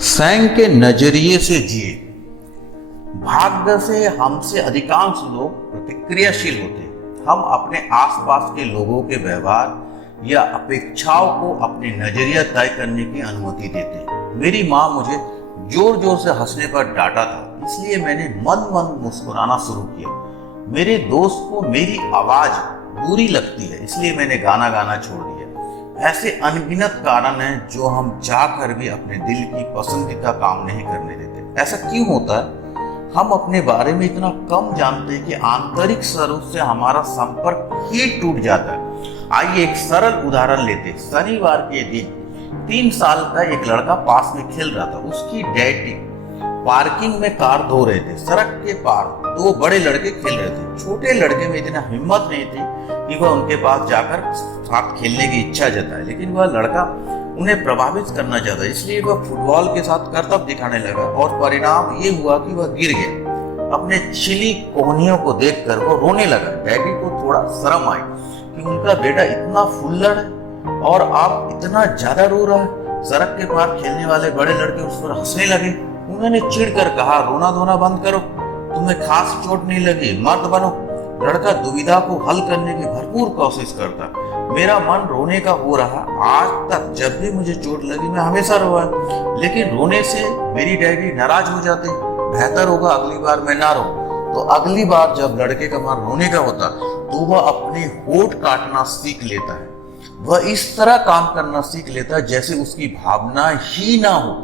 सैंग के नजरिए से जिए। भाग्य से हमसे अधिकांश लोग प्रतिक्रियाशील होते हैं। हम अपने आसपास के लोगों के व्यवहार या अपेक्षाओं को अपने नजरिया तय करने की अनुमति देते हैं। मेरी माँ मुझे जोर जोर से हंसने पर डांटा था, इसलिए मैंने मन मन मुस्कुराना शुरू किया। मेरे दोस्त को मेरी आवाज बुरी लगती है, इसलिए मैंने गाना गाना छोड़ दिया। ऐसे अनगिनत कारण हैं जो हम चाहकर भी अपने दिल की पसंदीदा काम नहीं करने देते। ऐसा क्यों होता है? हम अपने बारे में इतना कम जानते हैं कि आंतरिक स्वरूप से हमारा संपर्क ही टूट जाता है। आइए एक सरल उदाहरण लेते। शनिवार के दिन 3 साल का एक लड़का पास में खेल रहा था। उसकी डैडी पार्किंग में कार धो रहे थे। सड़क के पार 2 बड़े लड़के खेल रहे थे। छोटे लड़के में इतना हिम्मत नहीं थी कि वह उनके पास जाकर साथ खेलने की इच्छा जताए, लेकिन वह लड़का उन्हें प्रभावित करना चाहता, इसलिए वह फुटबॉल के साथ करतब दिखाने लगा और परिणाम ये हुआ कि वह गिर गया। अपने छिली कोहनियों को देखकर वो रोने लगा। डैडी को थोड़ा शर्म आई कि उनका बेटा इतना फुल्लड़ है और आप इतना ज्यादा रो रहा है। सड़क के पार खेलने वाले बड़े लड़के उस पर हंसने लगे। उन्होंने चिढ़कर कहा, रोना धोना बंद करो, तुम्हें खास चोट नहीं लगी, मर्द बनो। लड़का दुविधा को हल करने की भरपूर कोशिश करता। मेरा मन रोने का हो रहा। आज तक जब भी मुझे चोट लगी मैं हमेशा रोया, लेकिन रोने से मेरी डैडी नाराज हो जाते। बेहतर होगा अगली बार मैं ना रो। तो अगली बार जब लड़के का मन रोने का होता तो वह अपने होठ काटना सीख लेता है। वह इस तरह काम करना सीख लेता है जैसे उसकी भावना ही ना हो।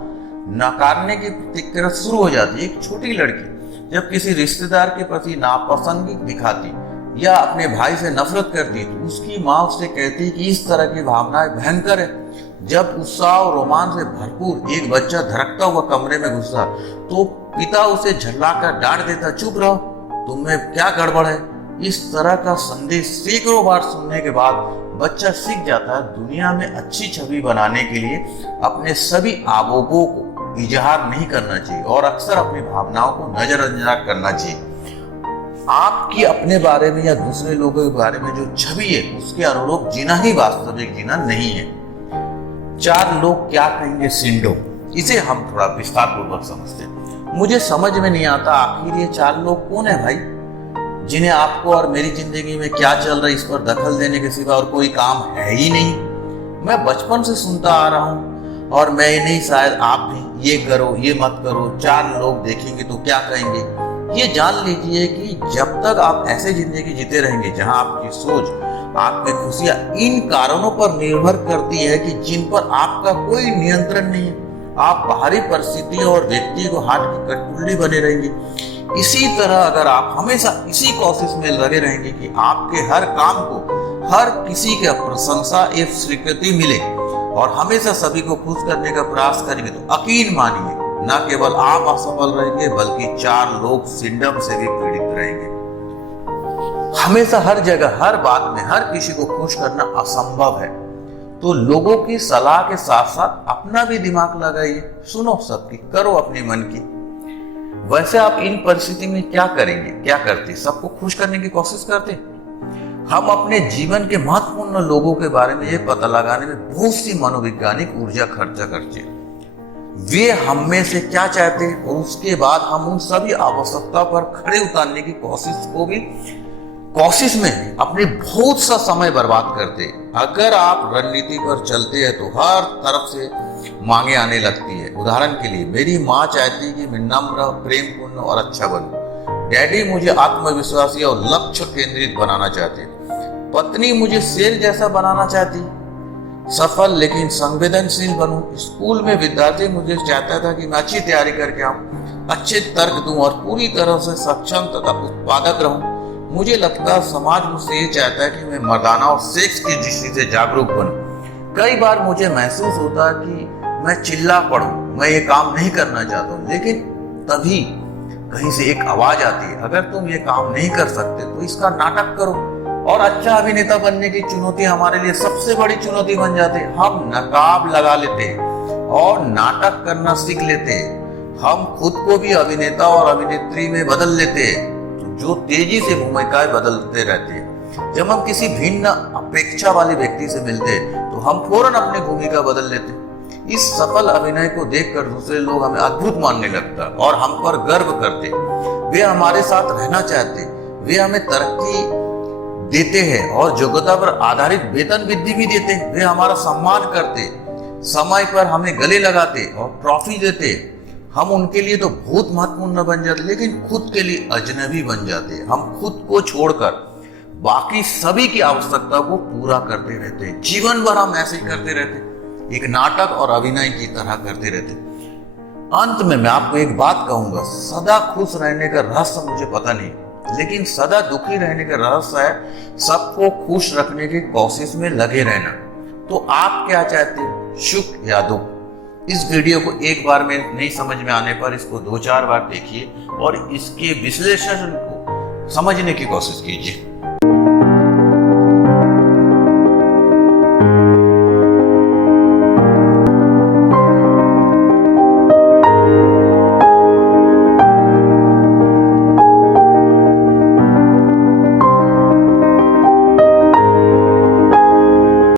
नकारने की प्रतिक्रिया शुरू हो जाती है। एक छोटी लड़की जब किसी रिश्तेदार के प्रति नापसंदगी दिखाती या अपने भाई से नफरत करती तो उसकी माँ उससे कहती कि इस तरह की भावनाएं भयंकर है। जब उत्साह और रोमांच से भरपूर एक बच्चा धड़कता हुआ कमरे में घुसा तो पिता उसे झल्लाकर डांट देता, चुप रहो, तुम्हें क्या गड़बड़ है। इस तरह का संदेश सैकड़ों बार सुनने के बाद बच्चा सीख जाता है दुनिया में अच्छी छवि बनाने के लिए अपने सभी आवेगों को इजहार नहीं करना चाहिए और अक्सर अपनी भावनाओं को नजरअंदाज करना चाहिए। आपकी अपने बारे में या दूसरे लोगों के बारे में जो छवि है उसके अनुरूप जीना ही वास्तविक जीना नहीं है। 4 लोग क्या कहेंगे सिंड्रोम, इसे हम थोड़ा विस्तार पूर्वक समझते हैं। मुझे समझ में नहीं आता आखिर ये 4 लोग कौन है भाई, जिन्हें आपको और मेरी जिंदगी में क्या चल रहा है इस पर दखल देने के सिवा और कोई काम है ही नहीं। मैं बचपन से सुनता आ रहा हूँ और मैं ही नहीं, शायद आप भी, ये करो ये मत करो, 4 लोग देखेंगे तो क्या कहेंगे। ये जान लीजिए कि जब तक आप ऐसे जिंदगी जीते रहेंगे जहां आपकी सोच, आपकी खुशियां इन कारणों पर निर्भर करती है कि जिन पर आपका कोई नियंत्रण नहीं है, आप बाहरी परिस्थितियों और व्यक्ति को हाथ की कटपुतली बने रहेंगे। इसी तरह अगर आप हमेशा इसी कोशिश में लगे रहेंगे कि आपके हर काम को हर किसी के प्रशंसा एवं स्वीकृति मिले और हमेशा सभी को खुश करने का प्रयास करेंगे तो यकीन मानिए न केवल आप असफल रहेंगे बल्कि 4 लोग सिंड्रोम से भी पीड़ित रहेंगे। हमेशा हर जगह हर बात में हर किसी को खुश करना असंभव है, तो लोगों की सलाह के साथ साथ अपना भी दिमाग लगाइए, सुनो सबकी, करो अपने मन की। वैसे आप इन परिस्थिति में क्या करेंगे, क्या करते? सबको खुश करने की कोशिश करते? हम अपने जीवन के महत्वपूर्ण लोगों के बारे में ये पता लगाने में बहुत सी मनोवैज्ञानिक ऊर्जा खर्चा करते हैं। वे हम में से क्या चाहते हैं और उसके बाद हम उन सभी आवश्यकता पर खड़े उतारने की कोशिश में अपने बहुत सा समय बर्बाद करते हैं। अगर आप रणनीति पर चलते हैं तो हर तरफ से मांगे आने लगती है। उदाहरण के लिए मेरी माँ चाहती कि मैं नम्र, प्रेमपूर्ण और अच्छा बनूं। डैडी मुझे आत्मविश्वासी और लक्ष्य केंद्रित बनाना चाहते। पत्नी मुझे शेर जैसा बनाना चाहती, सफल लेकिन संवेदनशील बनूं। स्कूल में विद्यार्थी मुझे चाहता था कि मैं अच्छी तैयारी करके आऊं, अच्छे तर्क दूं और पूरी तरह से सक्षम तथा उत्पादक रहूं। मुझे लगता है समाज मुझसे ये चाहता है कि मैं मर्दाना और सेक्स की दृष्टि से जागरूक बनूं। कई बार मुझे महसूस होता है कि मैं चिल्ला पड़ूं, मैं ये काम नहीं करना चाहता हूं, लेकिन तभी कहीं से एक आवाज आती है, अगर तुम ये काम नहीं कर सकते तो इसका नाटक करो। और अच्छा अभिनेता बनने की चुनौती हमारे लिए सबसे बड़ी चुनौती बन जाती है। हम नकाब लगा लेते हैं और नाटक करना सीख लेते हैं। हम खुद को भी अभिनेता और अभिनेत्री में बदल लेते हैं, जो तेजी से भूमिकाएं बदलते रहते हैं। जब हम किसी भिन्न अपेक्षा वाले व्यक्ति से मिलते हैं तो हम फौरन अपनी भूमिका बदल लेते हैं। इस सफल अभिनय को देखकर दूसरे लोग हमें अद्भुत मानने लगता और हम पर गर्व करते। वे हमारे साथ रहना चाहते, वे हमें तरक्की देते हैं और योग्यता पर आधारित वेतन वृद्धि भी देते। वे हमारा सम्मान करते, समय पर हमें गले लगाते और ट्रॉफी देते। हम उनके लिए तो बहुत महत्वपूर्ण बन जाते, लेकिन खुद के लिए अजनबी बन जाते। हम खुद को छोड़कर बाकी सभी की आवश्यकता को पूरा करते रहते। जीवन भर हम ऐसे ही करते रहते, एक नाटक और अभिनय की तरह करते रहते। अंत में मैं आपको एक बात कहूंगा, सदा खुश रहने का रहस्य मुझे पता नहीं, लेकिन सदा दुखी रहने का रहस्य है सबको खुश रखने की कोशिश में लगे रहना। तो आप क्या चाहते हैं, सुख या दुख? इस वीडियो को एक बार में नहीं समझ में आने पर इसको 2-4 बार देखिए और इसके विश्लेषण को समझने की कोशिश कीजिए।